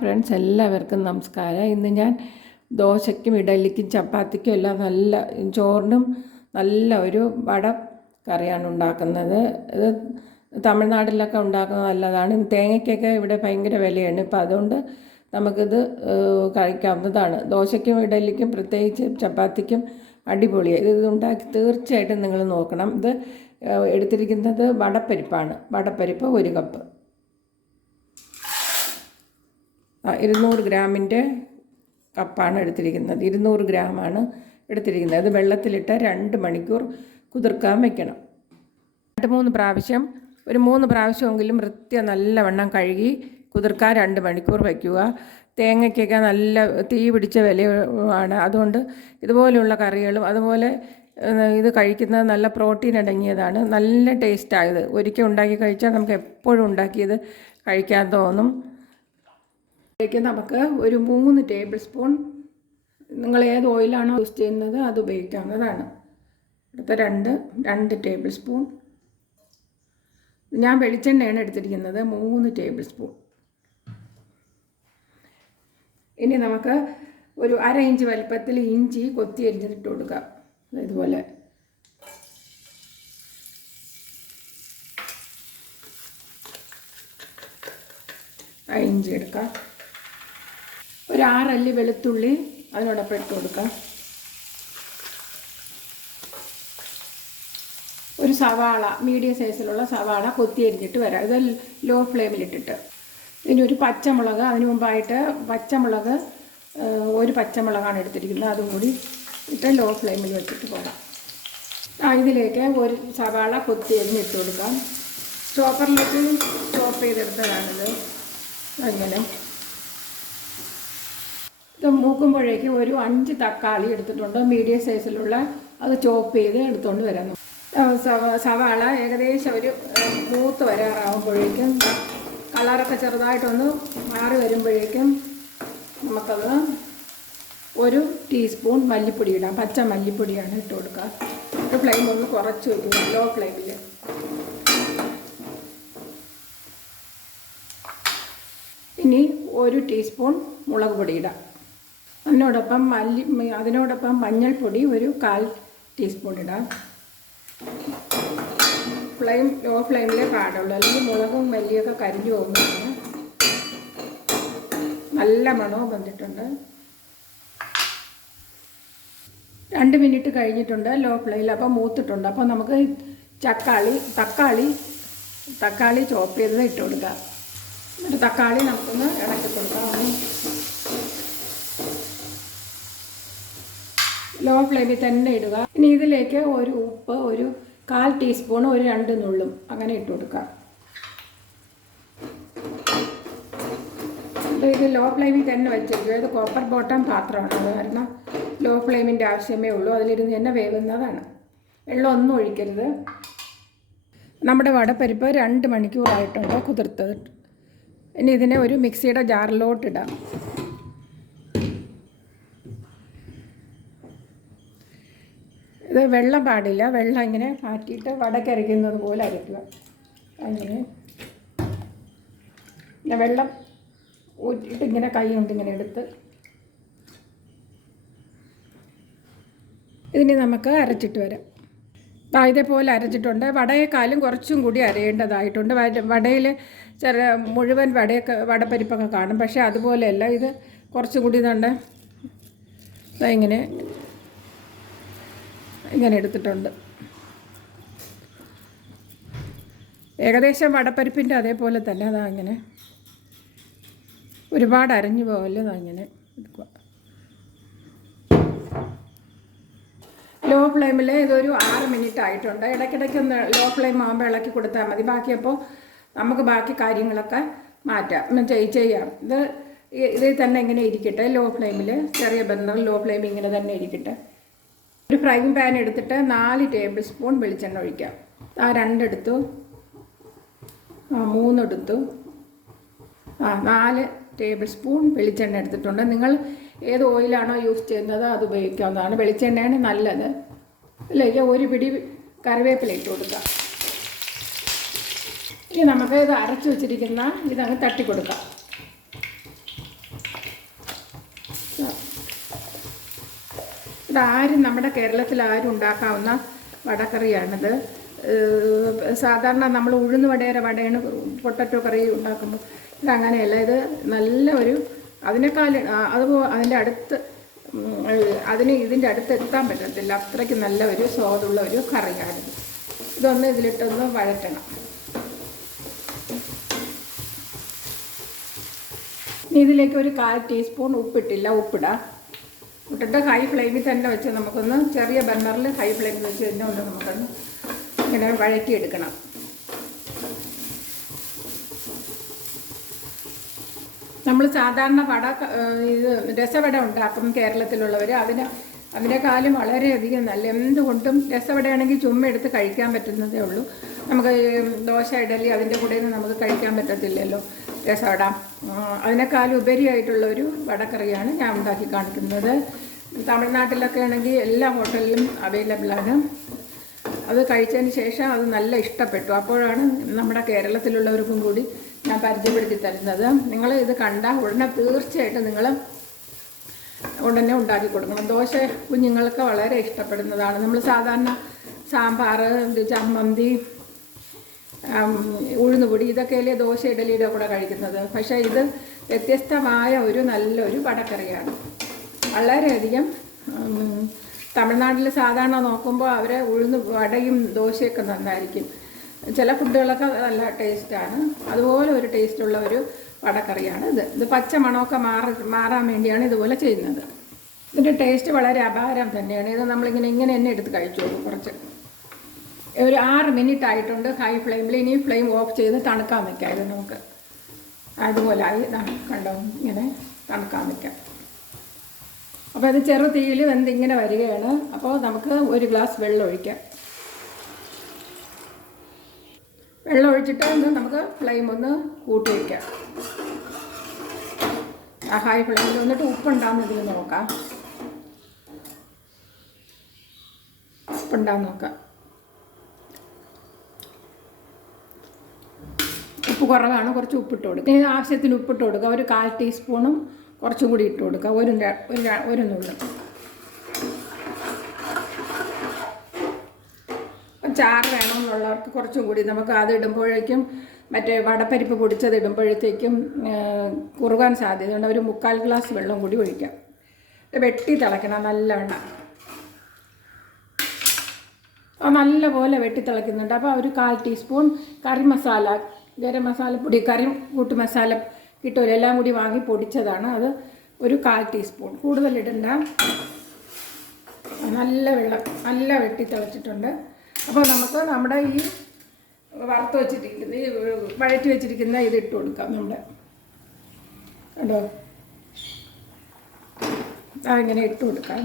Friends എല്ലാവർക്കും നമസ്കാരം. ഇന്ന് ഞാൻ ദോശയ്ക്കും ഇഡലിക്കും ചപ്പാത്തിക്കും എല്ലാം നല്ല ചോറിനും നല്ല ഒരു വട കറിയാണ് ഉണ്ടാക്കുന്നത്. ഇത് തമിഴ്നാട്ടിലൊക്കെ ഉണ്ടാക്കുന്നത് നല്ലതാണ്. തേങ്ങയ്ക്കൊക്കെ ഇവിടെ ഭയങ്കര വിലയാണ്. ഇപ്പം അതുകൊണ്ട് നമുക്കിത് കഴിക്കാവുന്നതാണ്. ദോശയ്ക്കും ഇഡലിക്കും പ്രത്യേകിച്ച് ചപ്പാത്തിക്കും അടിപൊളിയാണ് ഇത് ഉണ്ടാക്കി തീർച്ചയായിട്ടും നിങ്ങൾ നോക്കണം. ഇത് എടുത്തിരിക്കുന്നത് വടപ്പരിപ്പാണ്. വടപ്പരിപ്പ് ഒരു കപ്പ് ആ, ഇരുന്നൂറ് ഗ്രാമിന്റെ കപ്പാണ് എടുത്തിരിക്കുന്നത്. ഇരുന്നൂറ് ഗ്രാമാണ് എടുത്തിരിക്കുന്നത്. അത് വെള്ളത്തിലിട്ട് രണ്ട് മണിക്കൂർ കുതിർക്കാൻ വെക്കണം. രണ്ട് മൂന്ന് പ്രാവശ്യം ഒരു മൂന്ന് പ്രാവശ്യമെങ്കിലും വൃത്തി നല്ലവണ്ണം കഴുകി കുതിർക്കാൻ രണ്ട് മണിക്കൂർ വയ്ക്കുക തേങ്ങയ്ക്കൊക്കെ നല്ല തീ പിടിച്ച വിലയാണ് അതുകൊണ്ട് ഇതുപോലെയുള്ള കറികളും അതുപോലെ ഇത് കഴിക്കുന്നത് നല്ല പ്രോട്ടീൻ അടങ്ങിയതാണ്. നല്ല ടേസ്റ്റായത്. ഒരിക്കൽ ഉണ്ടാക്കി കഴിച്ചാൽ നമുക്ക് എപ്പോഴും ഉണ്ടാക്കിയത് കഴിക്കാൻ തോന്നും. അതിലേക്ക് നമുക്ക് ഒരു മൂന്ന് ടേബിൾ സ്പൂൺ നിങ്ങൾ ഏത് ഓയിലാണോ യൂസ് ചെയ്യുന്നത് അത് ഉപയോഗിക്കാവുന്നതാണ്. അടുത്ത രണ്ട് രണ്ട് ടേബിൾ സ്പൂൺ ഞാൻ വെളിച്ചെണ്ണയാണ് എടുത്തിരിക്കുന്നത് മൂന്ന് ടേബിൾ സ്പൂൺ ഇനി നമുക്ക് ഒരു അര ഇഞ്ച് വലിപ്പത്തിൽ ഇഞ്ചി കൊത്തി അരിഞ്ഞിട്ട് കൊടുക്കാം. ഇതുപോലെ ഇഞ്ചി എടുക്കാം. ഒരു ആറല്ലി വെളുത്തുള്ളി അതിനോടൊപ്പം ഇട്ട് കൊടുക്കാം. ഒരു സവാള മീഡിയം സൈസിലുള്ള സവാള കൊത്തി അരിഞ്ഞിട്ട് വരാം. ഇത് ലോ ഫ്ലെയിമിലിട്ടിട്ട് ഇനി ഒരു പച്ചമുളക് അതിന് മുമ്പായിട്ട് പച്ചമുളക് ഒരു പച്ചമുളകാണ് എടുത്തിരിക്കുന്നത്. അതും കൂടി ഇട്ട് ലോ ഫ്ലെയിമിൽ വെച്ചിട്ട് പോകാം. ആ ഇതിലേക്ക് ഒരു സവാള കൊത്തി അരിഞ്ഞിട്ട് കൊടുക്കാം. ചോപ്പറിലേക്ക് ചോപ്പ് ചെയ്തെടുത്തതാണിത് അങ്ങനെ. ഇത് മൂക്കുമ്പോഴേക്ക് ഒരു അഞ്ച് തക്കാളി എടുത്തിട്ടുണ്ട്. മീഡിയം സൈസിലുള്ള അത് ചോപ്പ് ചെയ്ത് എടുത്തുകൊണ്ട് വരാം. ആ, സവ- സവാള ഏകദേശം ഒരു മൂത്ത് വരാറാകുമ്പോഴേക്കും കളറൊക്കെ ചെറുതായിട്ടൊന്ന് മാറി വരുമ്പോഴേക്കും നമുക്കത് ഒരു ടീസ്പൂൺ മല്ലിപ്പൊടി ഇടാം. പച്ച മല്ലിപ്പൊടിയാണ് ഇട്ട് കൊടുക്കുക. ഒരു ഫ്ലെയിം ഒന്ന് കുറച്ച് വയ്ക്കുക ലോ. ഫ്ലെയിമിൽ ഇനി ഒരു ടീസ്പൂൺ മുളക് പൊടി ഇടാം. അതിനോടൊപ്പം മല്ലി അതിനോടൊപ്പം മഞ്ഞൾപ്പൊടി ഒരു കാൽ ടീസ്പൂൺ ഇടാം. ഫ്ലെയിം ലോ ഫ്ലെയിമിലേ പാടുള്ളൂ. അല്ലെങ്കിൽ മുളകും മല്ലിയൊക്കെ കരിഞ്ഞു പോകുന്നതാണ് നല്ല മണവും വന്നിട്ടുണ്ട്. രണ്ട് മിനിറ്റ് കഴിഞ്ഞിട്ടുണ്ട് ലോ ഫ്ലെയിമിൽ. അപ്പോൾ മൂത്തിട്ടുണ്ട്. അപ്പോൾ നമുക്ക് ചക്കാളി തക്കാളി തക്കാളി ചോപ്പ് ചെയ്തത് ഇട്ട് കൊടുക്കാം. എന്നിട്ട് തക്കാളി നമുക്കൊന്ന് ഇളക്കി കൊടുക്കാം. ലോ ഫ്ലെയിമിൽ തന്നെ ഇടുക. ഇനി ഇതിലേക്ക് ഒരു ഉപ്പ് ഒരു കാൽ ടീസ്പൂൺ ഒരു രണ്ട് നുള്ളും അങ്ങനെ ഇട്ട് കൊടുക്കുക. ഇത് ഇത് ലോ ഫ്ലെയിമിൽ തന്നെ വെച്ചിരിക്കുക. ഇത് കോപ്പർ ബോട്ടം പാത്രമാണ്. അത് കാരണം ലോ ഫ്ലെയിമിന്റെ ആവശ്യമേ ഉള്ളൂ. അതിലിരുന്ന് തന്നെ വേവുന്നതാണ്. വെള്ളം ഒന്നും ഒഴിക്കരുത്. നമ്മുടെ വടപ്പരിപ്പ് രണ്ട് മണിക്കൂറായിട്ടുണ്ട് കുതിർത്തത് ഇനി ഇതിനെ ഒരു മിക്സിയുടെ ജാറിലോട്ടിടാം ഇത് വെള്ളം പാടില്ല. വെള്ളം ഇങ്ങനെ മാറ്റിയിട്ട് വടക്കരയ്ക്കുന്നത് പോലെ അരയ്ക്കുക അങ്ങനെ. പിന്നെ വെള്ളം ഊറ്റിയിട്ട് ഇങ്ങനെ കൈ കൊണ്ട് ഇങ്ങനെ എടുത്ത് ഇതിനെ നമുക്ക് അരച്ചിട്ട് വരാം. ദാ ഇതേപോലെ അരച്ചിട്ടുണ്ട്. വടയേക്കാലും കുറച്ചും കൂടി അരയേണ്ടതായിട്ടുണ്ട്. വടയിൽ ചെറിയ മുഴുവൻ വടയൊക്കെ വടപ്പരിപ്പൊക്കെ കാണും. പക്ഷേ അതുപോലെയല്ല ഇത് കുറച്ചും കൂടി ഇതുണ്ട്. ഇങ്ങനെ ഇങ്ങനെ എടുത്തിട്ടുണ്ട്. ഏകദേശം വടപ്പരിപ്പിന്റെ അതേപോലെ തന്നെ അതാ അങ്ങനെ ഒരുപാട് അരഞ്ഞു പോകല്ലേ അതാ ഇങ്ങനെ എടുക്കുക. ലോ ഫ്ലെയിമിൽ ഇതൊരു ആറ് മിനിറ്റ് ആയിട്ടുണ്ട്. ഇടയ്ക്കിടയ്ക്ക് ഒന്ന് ലോ ഫ്ലെയിം ആകുമ്പോൾ ഇളക്കി കൊടുത്താൽ മതി. ബാക്കിയപ്പോൾ നമുക്ക് ബാക്കി കാര്യങ്ങളൊക്കെ മാറ്റാം. ചെയ്യാം. ഇത് ഇതിൽ തന്നെ ഇങ്ങനെ ഇരിക്കട്ടെ ലോ ഫ്ലെയിമിൽ ചെറിയ ബന്ധം ലോ ഫ്ലെയിം ഇങ്ങനെ തന്നെ ഇരിക്കട്ടെ. ഒരു ഫ്രൈങ് പാൻ എടുത്തിട്ട് നാല് ടേബിൾ സ്പൂൺ വെളിച്ചെണ്ണ ഒഴിക്കാം ആ രണ്ടെടുത്തു. ആ മൂന്നെടുത്തു. ആ നാല് ടേബിൾ സ്പൂൺ വെളിച്ചെണ്ണ എടുത്തിട്ടുണ്ട്. നിങ്ങൾ ഏത് ഓയിലാണോ യൂസ് ചെയ്യുന്നത് അത് ഉപയോഗിക്കാവുന്നതാണ്. വെളിച്ചെണ്ണയാണ് നല്ലത്. ഇതിലേക്ക് ഒരു പിടി കറിവേപ്പില ഇട്ട് കൊടുക്കാം ഇനി നമുക്ക് ഇത് അരച്ചു വെച്ചിരിക്കുന്ന ഇതങ്ങ് തട്ടി കൊടുക്കാം ഇതാരും നമ്മുടെ കേരളത്തിൽ ആരും ഉണ്ടാക്കാവുന്ന വടക്കറിയാണിത്. സാധാരണ നമ്മൾ ഉഴുന്ന് വടയുടെ വടയാണ് പൊട്ടറ്റോ കറി ഉണ്ടാക്കുമ്പോൾ ഇതങ്ങനെയല്ല. ഇത് നല്ല ഒരു അതിനേക്കാൾ അതുപോലെ അതിന്റെ അടുത്ത് അതിന് ഇതിന്റെ അടുത്ത് എത്താൻ പറ്റത്തില്ല. അത്രയ്ക്ക് നല്ല ഒരു സ്വാദുള്ള ഒരു കറിയാണിത് ഇതൊന്ന് ഇതിലിട്ടൊന്ന് വഴറ്റണം. ഇനി ഇതിലേക്ക് ഒരു കാൽ ടീസ്പൂൺ ഉപ്പിട്ടില്ല. ഉപ്പിടാം. ഇട്ടിട്ട് ഹൈ ഫ്ലെയിമിൽ തന്നെ വെച്ച് നമുക്കൊന്ന് ചെറിയ ബർണറിൽ ഹൈ ഫ്ലെയിമിൽ വെച്ച് തന്നെ ഒന്ന് നമുക്കൊന്ന് ഇങ്ങനെ വഴറ്റിയെടുക്കണം. നമ്മൾ സാധാരണ വട ഇത് രസവട ഉണ്ടാക്കും കേരളത്തിലുള്ളവർ അതിന് അതിനേക്കാളും വളരെയധികം നല്ല. എന്തുകൊണ്ടും രസവടയാണെങ്കിൽ ചുമ്മെടുത്ത് കഴിക്കാൻ പറ്റുന്നതേ ഉള്ളൂ. നമുക്ക് ദോശ ഇഡലി അതിന്റെ കൂടെ ഒന്നും നമുക്ക് കഴിക്കാൻ പറ്റത്തില്ലല്ലോ. രസവട അതിനേക്കാൾ ഉപരിയായിട്ടുള്ള ഒരു വടക്കറിയാണ് ഞാൻ ഉണ്ടാക്കി കാണിക്കുന്നത്. തമിഴ്നാട്ടിലൊക്കെ ആണെങ്കിൽ എല്ലാ ഹോട്ടലിലും അവൈലബിളാണ് അത് കഴിച്ചതിന് ശേഷം അത് നല്ല ഇഷ്ടപ്പെട്ടു. അപ്പോഴാണ് നമ്മുടെ കേരളത്തിലുള്ളവർക്കും കൂടി ഞാൻ പരിചയപ്പെടുത്തി തരുന്നത്. നിങ്ങൾ ഇത് കണ്ട ഉടനെ തീർച്ചയായിട്ടും നിങ്ങൾ ഉടനെ ഉണ്ടാക്കി കൊടുക്കണം. ദോശ കുഞ്ഞുങ്ങൾക്ക് വളരെ ഇഷ്ടപ്പെടുന്നതാണ്. നമ്മൾ സാധാരണ സാമ്പാർ ചമ്മന്തി ഉഴുന്നുപൊടി ഇതൊക്കെയല്ലേ ദോശ ഇഡലിയുടെ കൂടെ കഴിക്കുന്നത്. പക്ഷേ ഇത് വ്യത്യസ്തമായ ഒരു നല്ലൊരു വടക്കറിയാണ്. വളരെയധികം തമിഴ്നാട്ടിൽ സാധാരണ നോക്കുമ്പോൾ അവരെ ഉഴുന്ന് വടയും ദോശയൊക്കെ നന്നായിരിക്കും. ചില ഫുഡുകളൊക്കെ നല്ല ടേസ്റ്റാണ്. അതുപോലെ ഒരു ടേസ്റ്റുള്ള ഒരു വടക്കറിയാണ് ഇത്. ഇത് പച്ച മണമൊക്കെ മാറി മാറാൻ വേണ്ടിയാണ് ഇതുപോലെ ചെയ്യുന്നത്. ഇതിന്റെ ടേസ്റ്റ് വളരെ അപാരം തന്നെയാണ്. ഇത് നമ്മളിങ്ങനെ ഇങ്ങനെ തന്നെ എടുത്ത് കഴിച്ചോളൂ കുറച്ച്. ഒരു ആറ് മിനിറ്റ് ആയിട്ടുണ്ട്. ഹൈ ഫ്ലെയിമിൽ ഇനി ഫ്ലെയിം ഓഫ് ചെയ്ത് തണുക്കാൻ വെക്കാം ഇത് നമുക്ക്. അതുപോലെ ആയി കണ്ടോ? ഇങ്ങനെ തണുക്കാൻ വെക്കാം. അപ്പോൾ അത് ചെറു തീയിൽ വെന്ത് ഇങ്ങനെ വരികയാണ്. അപ്പോൾ നമുക്ക് ഒരു ഗ്ലാസ് വെള്ളം ഒഴിക്കാം. വെള്ളം ഒഴിച്ചിട്ട് ഒന്ന് നമുക്ക് ഫ്ലെയിം ഒന്ന് കൂട്ടി വയ്ക്കാം ആ ഹൈ ഫ്ലെയിമിൽ വന്നിട്ട് ഉപ്പുണ്ടാകുന്ന ഇതിൽ നോക്കാം. ഉപ്പുണ്ടാകുന്ന നോക്കാം. ഉപ്പ് കുറവാണ് കുറച്ച് ഉപ്പിട്ട് കൊടുക്കുക. ഇത് ആവശ്യത്തിന് ഉപ്പിട്ട് കൊടുക്കുക. ഒരു കാൽ ടീസ്പൂണും കുറച്ചും കൂടി ഇട്ട് കൊടുക്കുക. ഒരു ഒരു ഒരു നുള്ളു. ചാറ് വേണമെന്നുള്ളവർക്ക് കുറച്ചും കൂടി നമുക്ക് അത് ഇടുമ്പോഴേക്കും മറ്റേ വടപ്പരിപ്പ് പൊടിച്ചത് ഇടുമ്പോഴത്തേക്കും കുറുകാൻ സാധ്യതയുണ്ട് ഒരു മുക്കാൽ ഗ്ലാസ് വെള്ളം കൂടി ഒഴിക്കാം. വെട്ടി തിളയ്ക്കണം നല്ലവണ്ണം. നല്ലപോലെ വെട്ടി തിളക്കുന്നുണ്ട്. അപ്പോൾ ഒരു കാൽ ടീസ്പൂൺ കറി മസാല ഗരം മസാലപ്പൊടി കറി കൂട്ട് മസാല കിട്ടുമല്ലോ എല്ലാം കൂടി വാങ്ങി പൊടിച്ചതാണ്. അത് ഒരു കാൽ ടീസ്പൂൺ. കൂടുതൽ ഇടണ്ട. നല്ല വെള്ളം നല്ല വെട്ടി തിളച്ചിട്ടുണ്ട്. അപ്പോൾ നമുക്ക് നമ്മുടെ ഈ വറുത്ത് വെച്ചിരിക്കുന്ന ഈ വഴറ്റി വെച്ചിരിക്കുന്ന ഇത് ഇട്ട് കൊടുക്കാം നമ്മുടെ. കണ്ടോ? അതിങ്ങനെ ഇട്ട് കൊടുക്കാം.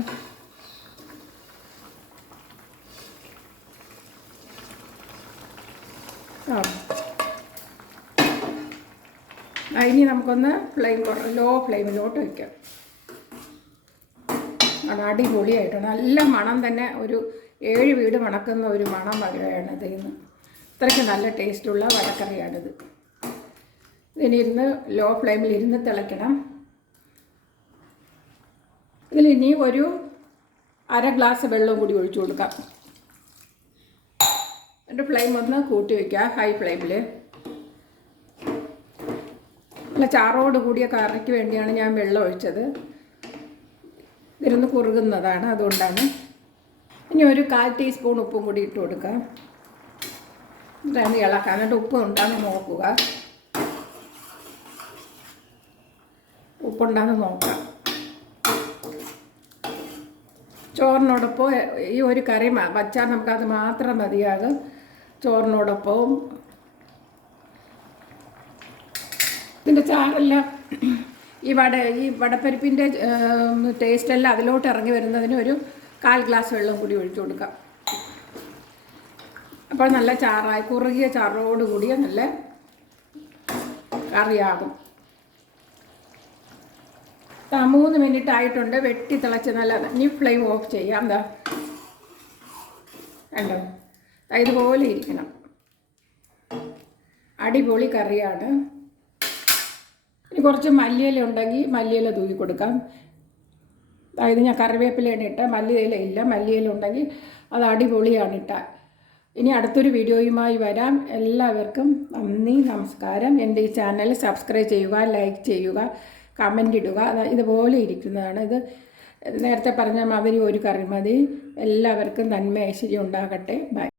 ആ, ഇനി നമുക്കൊന്ന് ഫ്ലെയിം ലോ ഫ്ലെയിമിലോട്ട് വയ്ക്കാം അത് അടിപൊളിയായിട്ട്? നല്ല മണം തന്നെ ഒരു ഏഴ് വീട് മണക്കുന്ന ഒരു മണം വരികയാണ് ഇതിന്ന് അത്രയ്ക്ക് നല്ല ടേസ്റ്റുള്ള വടക്കറിയാണിത്. ഇതിനിരുന്ന് ലോ ഫ്ലെയിമിൽ ഇരുന്ന് തിളയ്ക്കണം. ഇതിൽ ഇനി ഒരു അര ഗ്ലാസ് വെള്ളം കൂടി ഒഴിച്ചു കൊടുക്കാം. എന്റെ ഫ്ലെയിം ഒന്ന് കൂട്ടി വയ്ക്കുക ഹൈ ഫ്ലെയിമിൽ നല്ല ചാറോട് കൂടിയ കറിക്ക് വേണ്ടിയാണ് ഞാൻ വെള്ളം ഒഴിച്ചത്. ഇതിരുന്ന് കുറുകുന്നതാണ് അതുകൊണ്ടാണ്. ഇനി ഒരു കാൽ ടീസ്പൂൺ ഉപ്പും കൂടി ഇട്ട് കൊടുക്കാം. ഇതാണ് ഇളക്കാൻ. എന്നിട്ട് ഉപ്പ് ഉണ്ടാന്ന് നോക്കുക. ഉപ്പുണ്ടാന്ന് നോക്കാം. ചോറിനോടൊപ്പം ഈ ഒരു കറി വച്ചാൽ നമുക്കത് മാത്രം മതിയാകും. ചോറിനോടൊപ്പവും ഇതിന്റെ ചാറെല്ലാം ഈ വട ഈ വടപ്പരിപ്പിന്റെ ടേസ്റ്റ് എല്ലാം അതിലോട്ട് ഇറങ്ങി വരുന്നതിന് ഒരു കാൽ ഗ്ലാസ് വെള്ളം കൂടി ഒഴിച്ചു കൊടുക്കാം. അപ്പോൾ നല്ല ചാറായി കുറുകിയ ചാറോട് കൂടിയ നല്ല കറിയാകും. മൂന്ന് മിനിറ്റ് ആയിട്ടുണ്ട്. വെട്ടി തിളച്ച് നല്ല ഇനി ഫ്ലെയിം ഓഫ് ചെയ്യാം. എന്താ കണ്ടോ? ഇതുപോലെ ഇരിക്കണം. അടിപൊളി കറിയാണ്. ഇനി കുറച്ച് മല്ലിയില ഉണ്ടെങ്കിൽ മല്ലിയില തൂക്കി കൊടുക്കാം. അതായത് ഞാൻ കറിവേപ്പിലയാണ് ഇട്ട മല്ലിയില ഇല്ല മല്ലിയില ഉണ്ടെങ്കിൽ അത് അടിപൊളിയാണ് ഇട്ട. ഇനി അടുത്തൊരു വീഡിയോയുമായി വരാം. എല്ലാവർക്കും നന്ദി നമസ്കാരം. എന്റെ ഈ ചാനൽ സബ്സ്ക്രൈബ് ചെയ്യുക ലൈക്ക് ചെയ്യുക കമന്റ് ഇടുക. ഇതുപോലെ ഇരിക്കുന്നതാണ് ഇത്. നേരത്തെ പറഞ്ഞ മാതിരി ഒരു കറി മതി. എല്ലാവർക്കും നന്മ ഐശ്വര്യം ഉണ്ടാകട്ടെ. ബൈ.